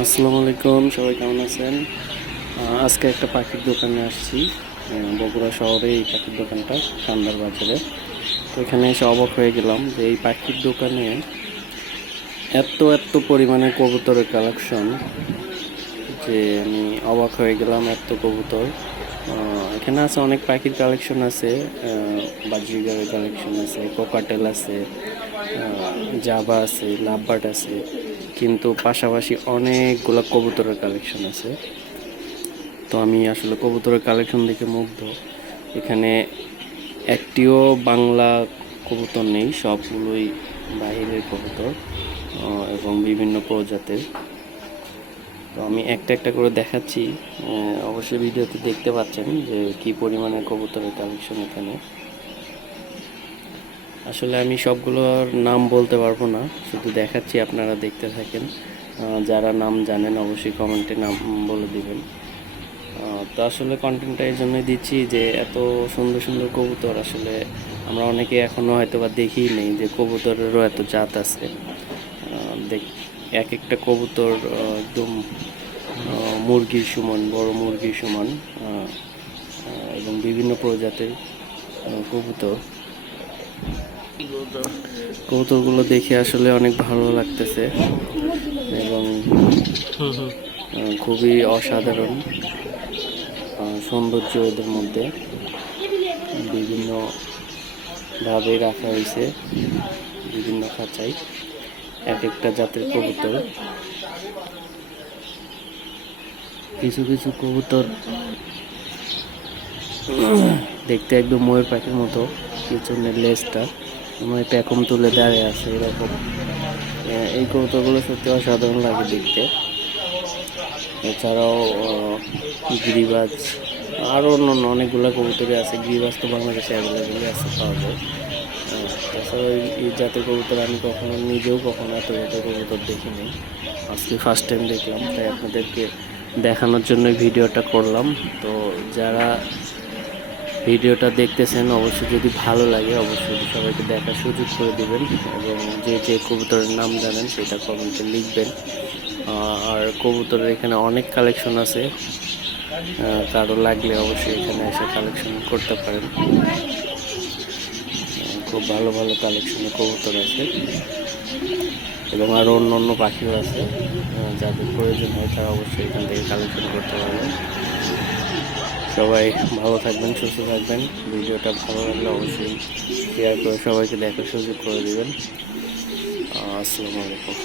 আসসালামু আলাইকুম, সবাই কেমন আছেন? আজকে একটা পাখির দোকানে আসছি। বগুড়া শহরে এই পাখির দোকানটা কান্দার বাজারে। তো এখানে এসে অবাক হয়ে গেলাম যে এই পাখির দোকানে এত এত পরিমাণে কবুতরের কালেকশন যে আমি অবাক হয়ে গেলাম, এত কবুতর। এখানে আছে অনেক পাখির কালেকশন আছে। বাজিগারের কালেকশন আছে কোকাটেল আছে জাবা আছে, লাভবার্ড আছে। কিন্তু পাশাপাশি অনেকগুলো কবুতরের কালেকশন আছে। তো আমি আসলে কবুতরের কালেকশন দেখে মুগ্ধ। এখানে একটিও বাংলা কবুতর নেই, সবগুলোই বাইরের কবুতর এবং বিভিন্ন প্রজাতির। তো আমি একটা একটা করে দেখাচ্ছি অবশ্যই ভিডিওতে দেখতে পাচ্ছেন যে কি পরিমাণে কবুতরের কালেকশন এখানে। আসলে আমি সবগুলোর নাম বলতে পারব না, শুধু দেখাচ্ছি আপনারা দেখতে থাকেন। যারা নাম জানেন অবশ্যই কমেন্টে নাম বলে দিবেন। তো আসলে কন্টেন্টটা এই জন্যই দিচ্ছি যে এত সুন্দর সুন্দর কবুতর আসলে আমরা অনেকে এখনও হয়তো বা দেখিই নেই যে কবুতরেরও এত জাত আছে। দেখ এক একটা কবুতর একদম মুরগির সমান, বড় মুরগির সমান এবং বিভিন্ন প্রজাতির কবুতর। কবুতরগুলো দেখে আসলে অনেক ভালো লাগতেছে এবং খুবই অসাধারণ সৌন্দর্য এদের মধ্যে। বিভিন্ন ভাবে রাখা হয়েছে বিভিন্ন খাঁচায়। এক একটা জাতের কবুতর। কিছু কিছু কবুতর দেখতে একদম ময়ূর পাখির মতো পিছনের লেজটা। মানে প্যাকম তুলে দাঁড়িয়ে আছে এরকম। এই কবুতরগুলো সত্যি অসাধারণ লাগে দেখতে। এছাড়াও গিরিবাজ আরও অন্য অন্য অনেকগুলো কবুতরই আছে। গিরিবাজ তো বাংলাদেশে অ্যাভেলেবেলই আছে পাওয়া যায়। তাছাড়া এই- জাতের কবুতর আমি কখনো, নিজেও কখনো এত জাতের কবুতর দেখিনি। আজকে ফার্স্ট টাইম দেখলাম, তাই আপনাদেরকে দেখানোর জন্য ভিডিওটা করলাম। তো যারা ভিডিওটা দেখতেছেন, অবশ্যই যদি ভালো লাগে, অবশ্যই সবাইকে দেখার সুযোগ করে দিবেন এবং যে যে কবুতরের নাম জানেন সেটা কমেন্টে লিখবেন। আর কবুতরের এখানে অনেক কালেকশন আছে। কারও লাগলে অবশ্যই এখানে এসে কালেকশন করতে পারেন। খুব ভালো ভালো কালেকশনে কবুতর আছে। এবং আরও অন্য অন্য পাখিও আছে। যাদের প্রয়োজন হয় তারা অবশ্যই এখান থেকে কালেকশন করতে পারবেন। সবাই ভালো থাকবেন, সুস্থ থাকবেন। ভিডিওটা ভালো লাগলে অবশ্যই শেয়ার করে সবাইকে দেখার সুযোগ করে দেবেন। আসসালামু আলাইকুম।